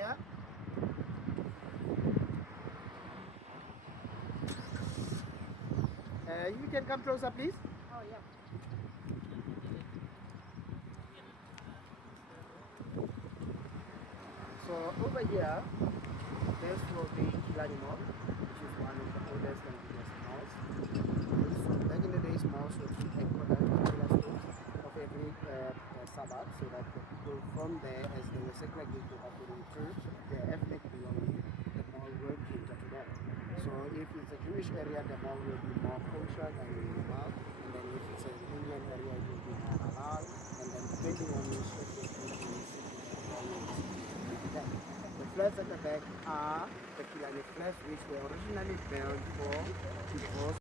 here. You can come closer, please. Oh, yeah. So over here, this will be Killarney Mall, which is one of the oldest and biggest malls. So back in the days, malls were put headquartered in particular stores of every suburb, so that the people from there, as they were segregated according to their ethnic belonging, the mall will cater to them. So if it's a Jewish area, the mall will be more kosher than normal, and then if it's an Indian area, it will be more halal, and then depending on your street, it will be the flats at the back are the Killarney flats, which were originally built for divorce